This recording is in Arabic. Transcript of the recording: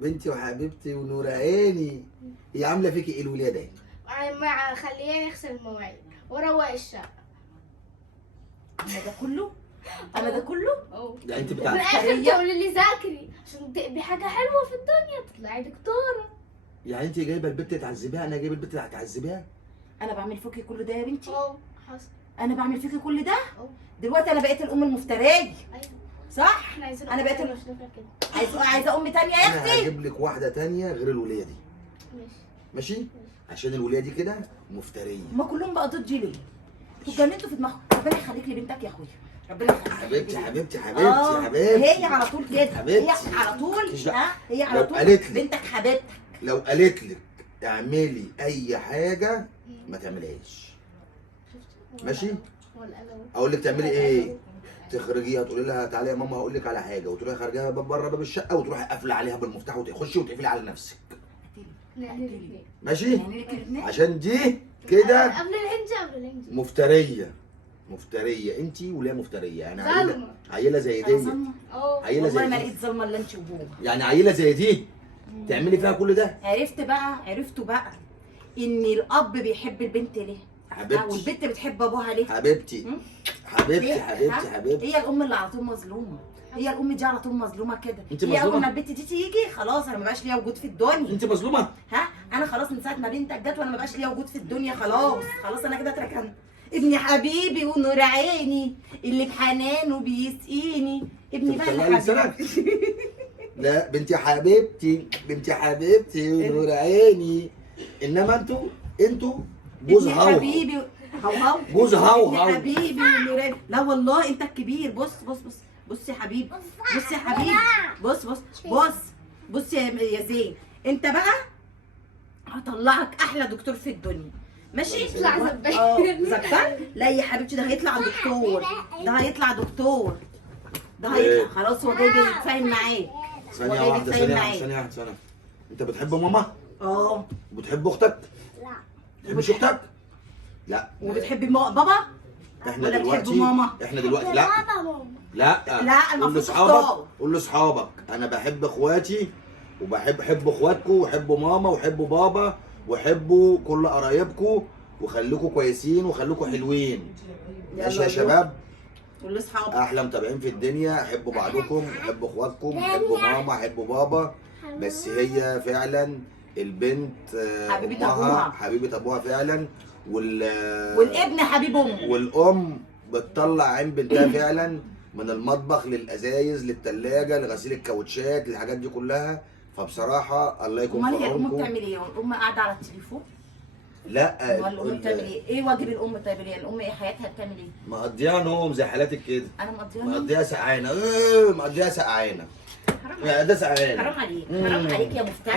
بنتي وحبيبتي ونور عيني، هي عامله فيكي ايه الولاده؟ مع خليني اغسل المواعين واروق الشقه. انا ده كله؟ انا ده كله؟ ده انت وفي بتاعتي الاخر تقولي لي ذاكري عشان تبقي حاجه حلوه في الدنيا تطلعي دكتوره. يعني انت جايبه البت تعذبيها؟ انا جايب البت اللي هتعذبيها؟ انا بعمل فيكي كل ده يا بنتي؟ حصل. انا بعمل فيكي كل ده؟ اه دلوقتي انا بقيت الام المفتريه. ايوه صح؟ احنا عايزين انا بقيت كده. عايزه ام تانية يا انا اختي. هجيب لك واحده تانية غير الوليه دي، ماشي ماشي؟ عشان الوليه دي كده مفتريه. هما كلهم بقى ضدي ليه؟ انتوا اتجننتوا في دماغكم. ربنا يخليك لي بنتك يا اخويا. ربنا يخليك حبيبتي حبيبتي آه، حبيبتي حبيبتي هي على طول كده. حبيبتي. هي على طول هي على لو طول قالت لي بنتك حبيبتك. لو قالت لك اعملي اي حاجه ما تعملهاش، ماشي؟ اقول لك تعملي ايه؟ تخرجيها تقولي لها تعالي يا ماما هقول لك على حاجه، وتروحي خارجاها بره باب الشقه وتروحي قافله عليها بالمفتاح وتخشي وتقفلي على نفسك، ماشي؟ عشان دي كده قبل الهندي مفتريه. مفتريه انت ولا مفتريه؟ يعني عيله زي دي، عيله والله زي ما دي، لقيت ظلمه الا انت وهو. يعني عيله زي دي تعملي فيها كل ده؟ عرفتوا بقى ان الاب بيحب البنت ليه؟ حبيبتي والبنت بتحب ابوها ليه؟ حبيبتي حبيبتي ليه؟ حبيبتي حبيبتي. هي الام اللي على طول مظلومه. هي الام دي على طول مظلومه كده. انت هي اول مظلومة؟ ما البنت دي تيجي خلاص انا ما بقاش ليا وجود في الدنيا. انت مظلومه؟ ها انا خلاص من ساعه ما بنتك جت وانا ما بقاش ليا وجود في الدنيا. خلاص انا كده اتركنت. ابني حبيبي ونور عيني اللي بحنانه بيسقيني. ابني بقى اللي حبيبي. لا بنتي حبيبتي، بنتي حبيبتي ونور عيني، انما انتوا جوز ابني هوهو. حبيبي هوهو. جوز هوهو. ابني حبيبي ونور عيني. لا والله انت الكبير. بص يا حبيبي. بص يا حبيبي. بص يا زين. انت بقى هطلعك احلى دكتور في الدنيا. ماشي؟ يطلع زبال. زبال؟ لا يا حبيبتي ده هيطلع دكتور. ده هيطلع ايه؟ خلاص هو جاي يتفاهم معاك. ثانية واحدة ثانية واحدة. انت بتحب ماما؟ اه. وبتحب اختك؟ لا. بتحبش اختك؟ لا. وبتحبي بابا؟ احنا ولا دلوقتي بتحبوا ماما؟ احنا دلوقتي لا لا لا، المفروض قول لاصحابك، قول لاصحابك انا بحب اخواتي وبحب اخواتكم وحبوا ماما وحبوا بابا وحبوا كل قرايبكم وخليكم كويسين وخليكم حلوين. ماشي يا شباب؟ قول لاصحابك. احلى متابعين في الدنيا، حبوا بعضكم، حبوا اخواتكم، حبوا ماما، حبوا بابا. بس هي فعلا البنت حبيبة امها أبوها. حبيبه ابوها فعلا، والابن حبيب امه. والام بتطلع عين بنتها فعلا من المطبخ للازايز للثلاجه لغسيل الكاوتشات للحاجات دي كلها. فبصراحه الله يكون امال في هي الام عونكم. بتعمل ايه؟ الام قاعده على التليفون؟ لا امال الام بتعمل ايه؟ ايه واجب الام طيب؟ يعني الام ايه حياتها بتعمل ايه؟ مقضيها نوم زي حالاتك كده، انا مقضيها نوم؟ مقضيها سقعانه، مقضيها سقعانه. حرام ده سقعانه. عليك. حرام عليك يا مفتاح.